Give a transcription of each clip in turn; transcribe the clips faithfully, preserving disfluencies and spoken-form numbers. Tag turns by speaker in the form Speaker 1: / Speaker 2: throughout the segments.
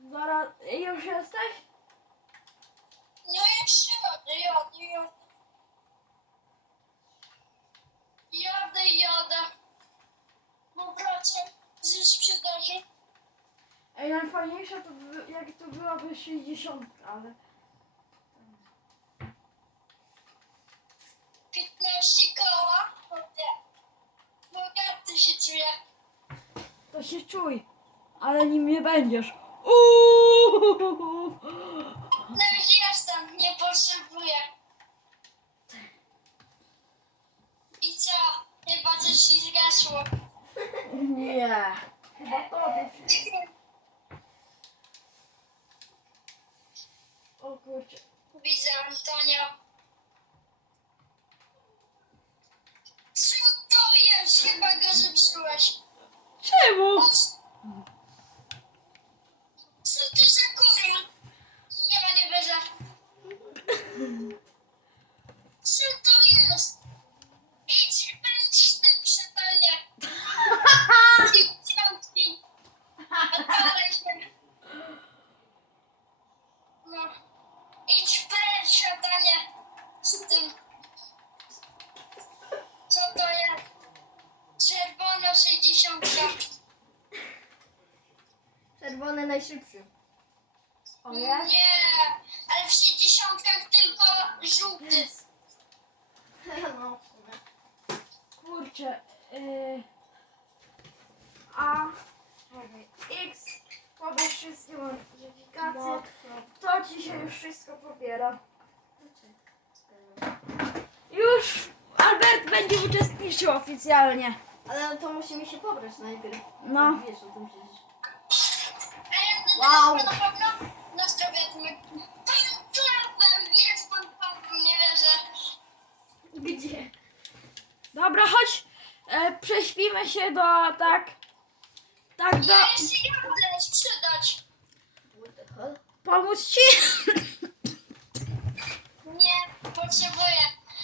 Speaker 1: Zaraz, już jesteś?
Speaker 2: No jeszcze jadę, jadę, jadę. Jadę, jadę. Bo wracam ze sprzedaży.
Speaker 1: Ej, najfajniejsze to by, jak to byłaby sześćdziesiąt, ale...
Speaker 2: piętnaście koła. Bogaty się czuję.
Speaker 1: To się czuj, ale nim nie będziesz. Uuuu!
Speaker 2: No już jestem, nie potrzebuję. I co? Chyba coś ci zgasło.
Speaker 1: Nie. Chyba tobie. O kurczę.
Speaker 2: Widzę Antonia. Co to jest? Chyba go zepsułeś.
Speaker 1: Czemu?
Speaker 2: Co ty za kurwa? Nie ma, nie wierzę. Co to jest? Idź, idź z tym szatanie. Dzięki. Odpalaj się. No. Idź precz, szatanie. Z tym. Co to jest? Czerwona sześćdziesiątka.
Speaker 3: Czerwony najszybszy.
Speaker 1: O nie?
Speaker 2: Nie, ale w sześćdziesiątkach tylko żółty.
Speaker 3: No, w sumie.
Speaker 1: Kurczę. Yy... A. Czekaj. X. Pobierz wszystkie modyfikacje.
Speaker 3: No,
Speaker 1: To ci się już wszystko pobiera. Już Albert będzie uczestniczył oficjalnie.
Speaker 3: Ale to musimy się pobrać najpierw.
Speaker 1: No.
Speaker 3: Wiesz o tym przecież.
Speaker 2: Wow.
Speaker 3: Wow.
Speaker 2: Na pewno na zdrowie. Pan Paweł, jest pan Paweł, nie wierzę.
Speaker 3: Gdzie?
Speaker 1: Dobra, chodź. E, prześpimy się do tak. Tak do.
Speaker 2: Ja jeszcze jadę sprzedać.
Speaker 3: What the hell?
Speaker 1: Pomóc ci?
Speaker 2: Nie, potrzebuję.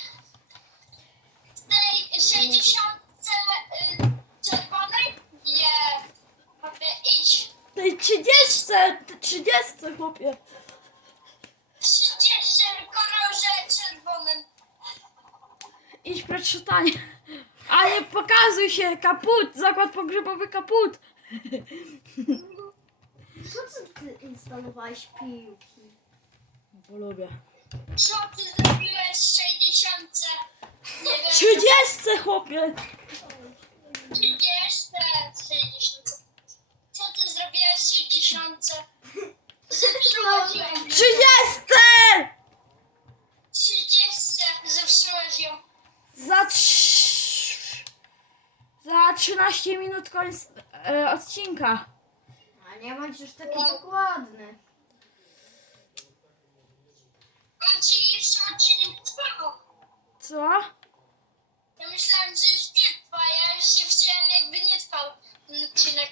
Speaker 2: Z tej sześćdziesiątce y, czerwonej? Nie. Mówię, idź.
Speaker 1: Tej trzydziestce, trzydziestce chłopie.
Speaker 2: trzydzieści w kolorze czerwonym.
Speaker 1: Idź precz szatanie. A nie pokazuj się, kaput, zakład pogrzebowy kaput.
Speaker 3: Co ty, ty instalowałeś piłki?
Speaker 1: Bo lubię.
Speaker 2: Co ty zrobiłeś w sześćdziesiątce? Nie wiem.
Speaker 1: Trzydziestce chłopie.
Speaker 2: trzydzieści, sześćdziesiąt. Co ty zrobiłeś w sześćdziesiątce? Zepsułeś ją.
Speaker 1: Trzydziestce!
Speaker 2: trzydzieści, zepsułeś ją.
Speaker 1: Za trz... Za trzynaście minut koniec e, odcinka.
Speaker 3: A nie bądź już taki dokładny.
Speaker 2: On ci jeszcze odcinek trwał.
Speaker 1: Co?
Speaker 2: Ja myślałam, że już nie trwa, ja już się wciąłem, jakby nie trwał ten odcinek.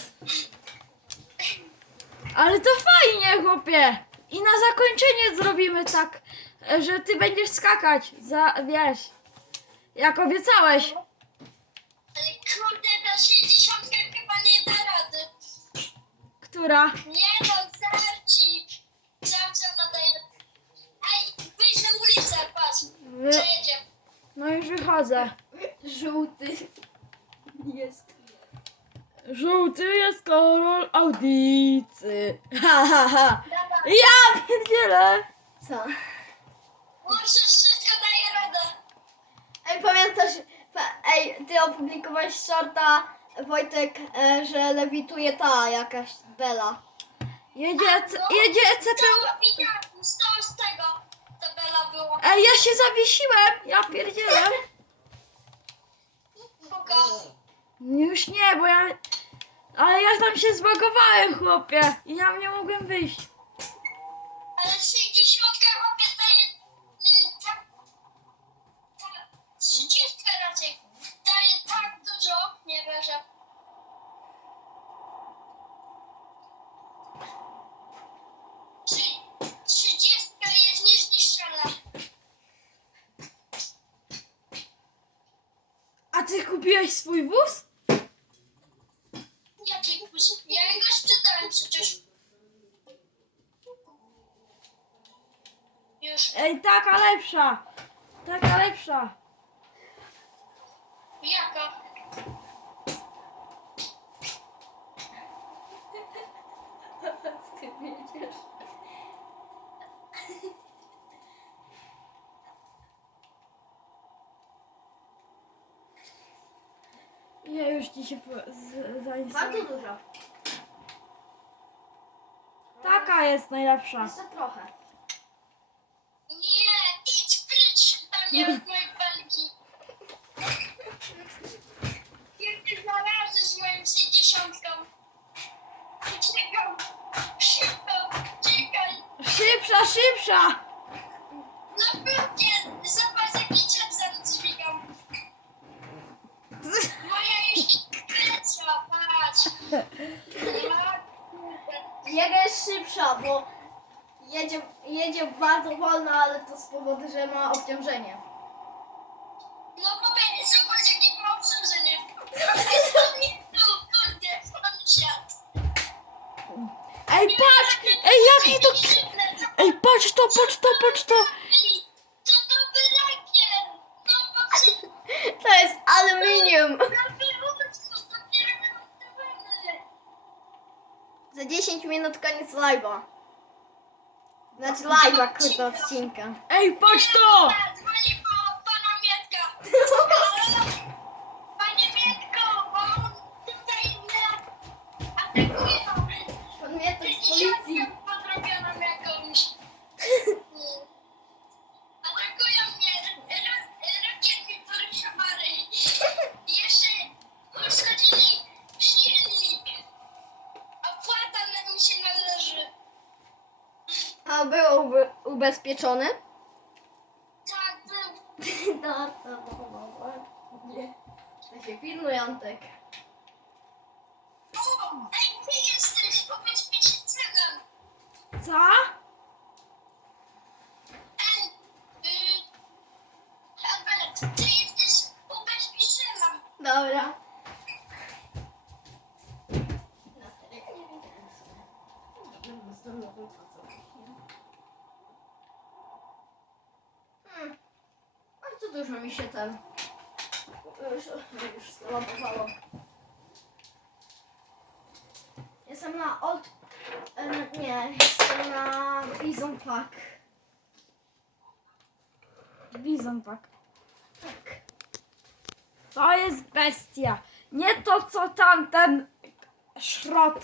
Speaker 1: Ale to fajnie chłopie. I na zakończenie zrobimy tak, e, że ty będziesz skakać. Za, wiesz. Jak obiecałeś.
Speaker 2: Ale kurde, ta sześćdziesiątka chyba nie da rady.
Speaker 1: Która?
Speaker 2: Nie no, zarci. Zawsze nadaje. Ej, wyjdź na ulicę, patrz.
Speaker 1: Wy...
Speaker 2: Przejedzie.
Speaker 1: No już wychodzę.
Speaker 3: Żółty. Jest.
Speaker 1: Żółty jest kolor audicy. Ha, ha, ha.
Speaker 2: Dobra,
Speaker 1: Ja pierdzielę.
Speaker 3: Co?
Speaker 2: może wszystko daje radę.
Speaker 3: Ej, pamiętasz, pa- ej, ty opublikowałeś shorta, Wojtek, e, że lewituje ta jakaś Bela.
Speaker 1: Jedzie, c- jedzie C P U.
Speaker 2: To widziałem, z z tego tabela była.
Speaker 1: Ej, ja się zawiesiłem. Ja pierdzielę.
Speaker 2: Spoko.
Speaker 1: Już nie, bo ja... Ale ja tam się zbagowałem, chłopie. I ja nie mogłem wyjść.
Speaker 2: Ale sześćdziesiątka chłopie daje... y, tak... tak trzydzieści raczej. Daje tak dużo. Nie wierzę. Trzy- Trzydziestka jest niezniszczalna.
Speaker 1: A ty kupiłeś swój wóz?
Speaker 2: Jaki wóz? Ja go sprzedałem przecież.
Speaker 1: Ej, taka lepsza. Taka lepsza.
Speaker 2: Jaka?
Speaker 3: Ty wiedziesz.
Speaker 1: Ja już ci się po- z- zainstaluję.
Speaker 3: Bardzo dużo.
Speaker 1: Taka jest najlepsza.
Speaker 3: Jeszcze trochę.
Speaker 2: Nie, idź precz, tam nie od mojej belki. Kiedy znalazły z moją sześćdziesiątką. Uciekam. Szybko, uciekaj.
Speaker 1: Szybsza, szybsza.
Speaker 2: Na pewnie, zobacz jaki ciężar dźwigam. Moja już lecza, patrz. Ja, kurde.
Speaker 3: Jego jest szybsza, bo jedzie, jedzie bardzo wolno, ale to z powodu, że ma obciążenie.
Speaker 2: No bo będzie, zobacz jakie ma obciążenie. Tu, kurde, wpadł świat.
Speaker 1: Ej, patrz. Ej, jaki to... Ej, patrz to, patrz to, patrz to.
Speaker 2: Co to by lakier? No bo przy...
Speaker 3: To jest aluminium. Za dziesięć minut koniec live'a. Znaczy live'a, kurde, odcinka.
Speaker 1: Ej, patrz to.
Speaker 2: Dzwoni po pana Mietka. Panie Mietko, bo on tutaj mnie atakuje.
Speaker 3: Pan mnie to z policji.
Speaker 2: Podrobioną jakąś. Atakują mnie. Ra- Rakiety porysowary. Jeszcze uszkodzili silnik. Opłata na nim się należy.
Speaker 3: A był ube- ubezpieczony?
Speaker 2: Tak, był.
Speaker 3: No, to pomogło. Nie. To się pilnuj, Antek.
Speaker 2: O, ej, ty jesteś ubezpieczycielem.
Speaker 1: Co?
Speaker 2: Ej, y, Albert, ty jesteś ubezpieczycielem.
Speaker 3: Dobra. Na serio, nie wiedziałem sobie. Dobra, z domowym facetkiem. Hmm. Bardzo dużo mi się ten... Już, już załadowało. Jestem na old... e, Nie, jestem na Bison Pack.
Speaker 1: Bizon tak.
Speaker 3: Tak.
Speaker 1: To jest bestia. Nie to, co tamten szrot.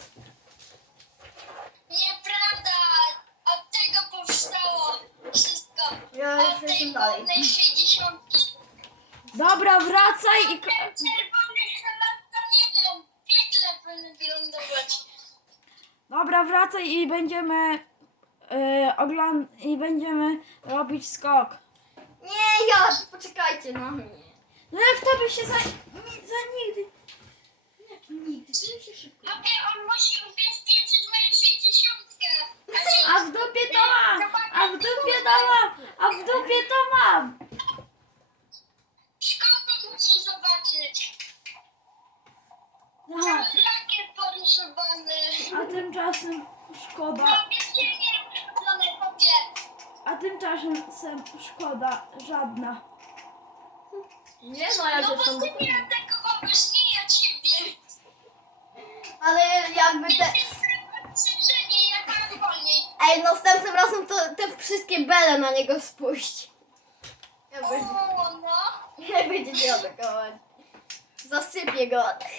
Speaker 2: Nieprawda, od tego powstało wszystko.
Speaker 3: Ja
Speaker 2: Od
Speaker 3: już
Speaker 2: tej
Speaker 3: jestem dalej.
Speaker 2: modnej sześćdziesiątki.
Speaker 1: Dobra, wracaj i...
Speaker 2: Ten czerwony chleb to nie wiem, w piekle powinien wylądować.
Speaker 1: Dobra, wracaj i będziemy... Yy, oglan... I będziemy robić skok.
Speaker 3: Nie, ja! Poczekajcie na mnie.
Speaker 1: No jak to by się za... za nigdy...
Speaker 3: Jak nigdy, to się szybko.
Speaker 2: Okej, on musi ubezpieczyć moją sześćdziesiątkę.
Speaker 1: A w dupie to mam! A w dupie to mam! A w dupie to mam!
Speaker 2: Szkoda musi zobaczyć.
Speaker 1: Aha,
Speaker 2: Cały lakier porysowany.
Speaker 1: a tymczasem szkoda.
Speaker 2: Robię nie uszkodzone kopie.
Speaker 1: A tymczasem sem szkoda żadna.
Speaker 3: Nie no, jak
Speaker 2: No bo
Speaker 3: jestem...
Speaker 2: ty mnie atakowałeś, nie ja ciebie.
Speaker 3: Ale jakby te...
Speaker 2: Krzyżenie, jak mam wolniej.
Speaker 3: Ej, następnym razem to te wszystkie bele na niego spuść. Jak,
Speaker 2: O,
Speaker 3: będzie,
Speaker 2: no.
Speaker 3: jak będziecie atakować. Zasypię go.
Speaker 2: Ale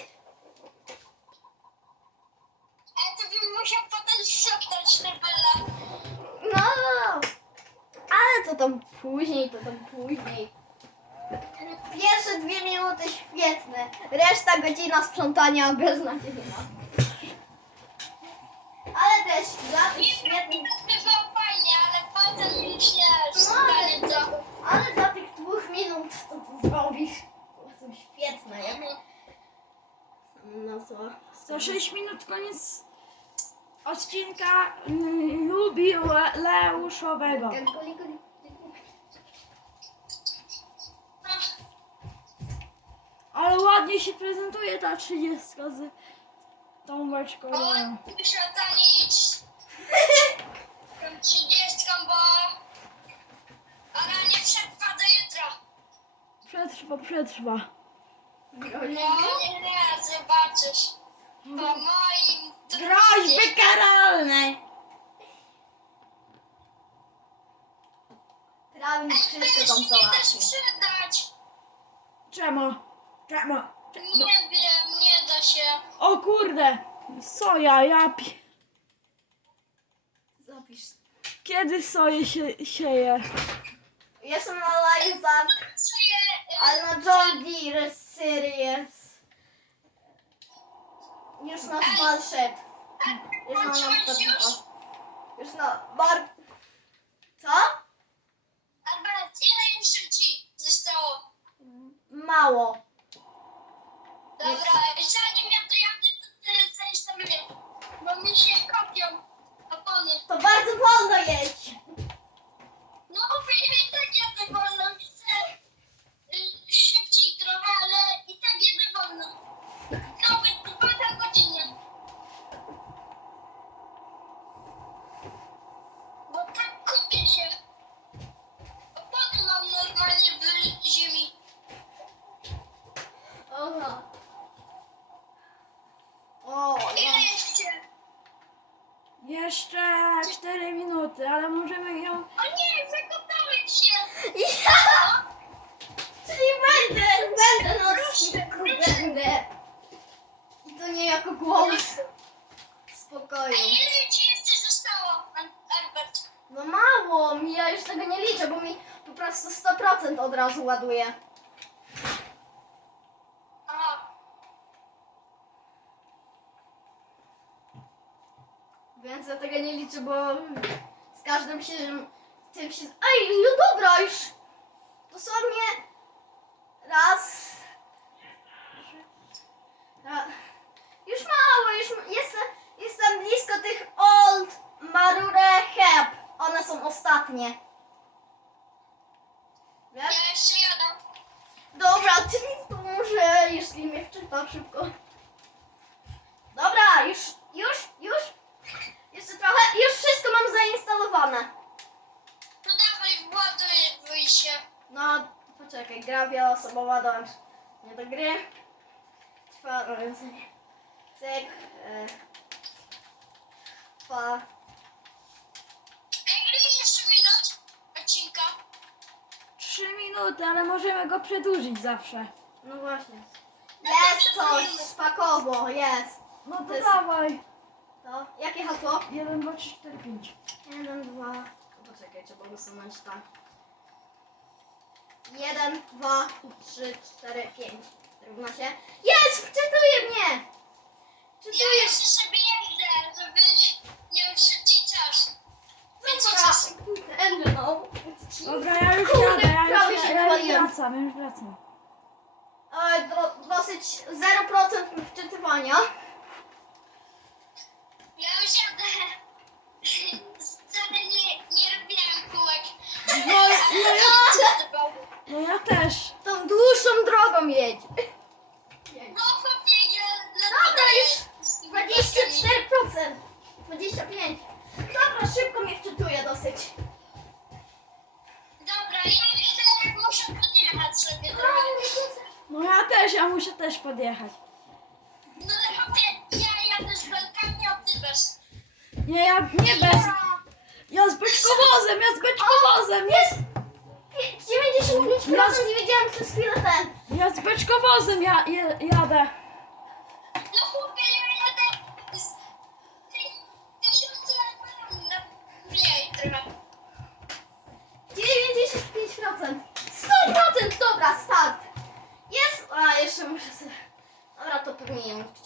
Speaker 2: to bym musiał potem sprzątać te bele.
Speaker 3: No, ale to tam później, to tam później. Pierwsze dwie minuty świetne, reszta godzina sprzątania beznadziejna. Ale też dla tych świetnych,
Speaker 2: Bywało fajnie, ale potem już nie
Speaker 3: no, ale,
Speaker 2: stanie to.
Speaker 3: ale dla tych dwóch minut to ty zrobisz. To są świetne, jak nazwa.
Speaker 1: Za sześć minut koniec odcinka mm, jubileuszowego.
Speaker 3: Jak goli, goli.
Speaker 1: Ale ładnie się prezentuje ta trzydziestka z tą beczką.
Speaker 2: O, muszę tanić. Tą trzydziestką, bo Ale nie przetrwa do jutra.
Speaker 1: Przetrwa, przetrwa.
Speaker 2: No nie, nie, zobaczysz. Po moim
Speaker 1: Groźby karalne.
Speaker 3: Trawnik
Speaker 2: Ej,
Speaker 3: wszystko
Speaker 2: weź
Speaker 3: tam
Speaker 2: mi też
Speaker 3: załatwi.
Speaker 2: przydać.
Speaker 1: Czemu? Czemu?
Speaker 2: Nie wiem, nie da się.
Speaker 1: O kurde. Soja, ja pi...
Speaker 3: Zapisz.
Speaker 1: Kiedy soję się sieje?
Speaker 3: Jestem na Lizard,
Speaker 2: Czuję,
Speaker 3: ale na John Deere Series. Już na Small Shed. Już na Nampas. Już na bar... Co?
Speaker 2: Albert, ile jeszcze ci zostało?
Speaker 3: Mało.
Speaker 2: Dobra, zanim ja dojadę, to ty zainstaluję. Bo mi się kopią opony.
Speaker 3: To bardzo wolno jedź.
Speaker 2: No wiem, i tak jadę wolno. Chcę y, szybciej trochę, ale i tak jadę wolno. To będzie dwa na godzinę. Bo tak kopię się. Opony mam normalnie w ziemi.
Speaker 3: Aha. O,
Speaker 2: Ile
Speaker 3: no.
Speaker 2: jeszcze?
Speaker 1: Jeszcze cztery minuty, ale możemy ją...
Speaker 2: O nie, zakopałem się.
Speaker 3: Ja! Czyli będę, będę na odcinku, będę. I to nie jako głos. W spokoju.
Speaker 2: A ile ci jeszcze zostało, An- Albert?
Speaker 3: No mało, mi ja już tego nie liczę, bo mi po prostu sto procent od razu ładuje.
Speaker 2: Aha.
Speaker 3: Więc ja tego nie liczę, bo z każdym się tym się... Ej, no dobra, już dosłownie raz... Ra... Już mało, już m- jestem, jestem blisko tych Old Marure Heb. One są ostatnie. Wiesz?
Speaker 2: Ja jeszcze jadę.
Speaker 3: Dobra, ty mi pomoże, jeśli mnie wczyta szybko. Dobra, już, już, już. Jeszcze trochę, już wszystko mam zainstalowane.
Speaker 2: No dawaj, właduj się.
Speaker 3: No, poczekaj, gra wieloosobowa, dołącz nie do gry. Trwa, no więc... Cyk, e, dwa.
Speaker 2: Ej, ile jeszcze minut odcinka?
Speaker 1: Trzy minuty, ale możemy go przedłużyć zawsze.
Speaker 3: No właśnie. Jest coś, spakowo, jest.
Speaker 1: No to
Speaker 3: To jest-
Speaker 1: dawaj.
Speaker 3: To, jakie hasło?
Speaker 1: Jeden, dwa, trzy, cztery, pięć.
Speaker 3: Jeden, dwa. Poczekaj, trzeba usunąć tak. Jeden, dwa, trzy, cztery, pięć. Równa się. Jest! Wczytuje mnie!
Speaker 2: Ja
Speaker 3: Wczytuje.
Speaker 2: jeszcze sobie jeżdżę, żebyś miał szybciej czas. Więcej
Speaker 3: Dobra.
Speaker 2: czasu.
Speaker 3: Engine, no.
Speaker 1: Dobra, ja już
Speaker 3: Kurde,
Speaker 1: jadę, ja
Speaker 3: prawie
Speaker 1: już,
Speaker 3: się
Speaker 1: ja już
Speaker 3: wywaliłem.
Speaker 1: wracam, ja już wracam.
Speaker 3: E, do, dosyć zero procent wczytywania.
Speaker 2: Ja już jadę. Wcale nie, nie robiłem kółek.
Speaker 1: No, no, ja, no ja też.
Speaker 3: Tą dłuższą drogą jedź.
Speaker 2: No chłopie, ja
Speaker 3: Dobra, już dwadzieścia cztery procent. dwadzieścia pięć procent. Dobra, szybko mnie wczytuje dosyć.
Speaker 2: Dobra, ja jeszcze muszę podjechać sobie trochę.
Speaker 1: No ja też, ja muszę też podjechać.
Speaker 2: No ale chłopie, ja jadę z belkami, a ty bez.
Speaker 1: Nie, ja nie bez. Ja z beczkowozem, ja z beczkowozem, jest.
Speaker 3: Pie- dziewięćdziesiąt pięć procent nie wiedziałem przez chwilę ten.
Speaker 1: Ja z beczkowozem ja, je, jadę.
Speaker 2: No chłopie, ja jadę z ty- tysiące na mniej trochę.
Speaker 3: dziewięćdziesiąt pięć procent. sto procent, dobra, start. Jest. A, jeszcze muszę sobie... Dobra, to pewnie nie wiem,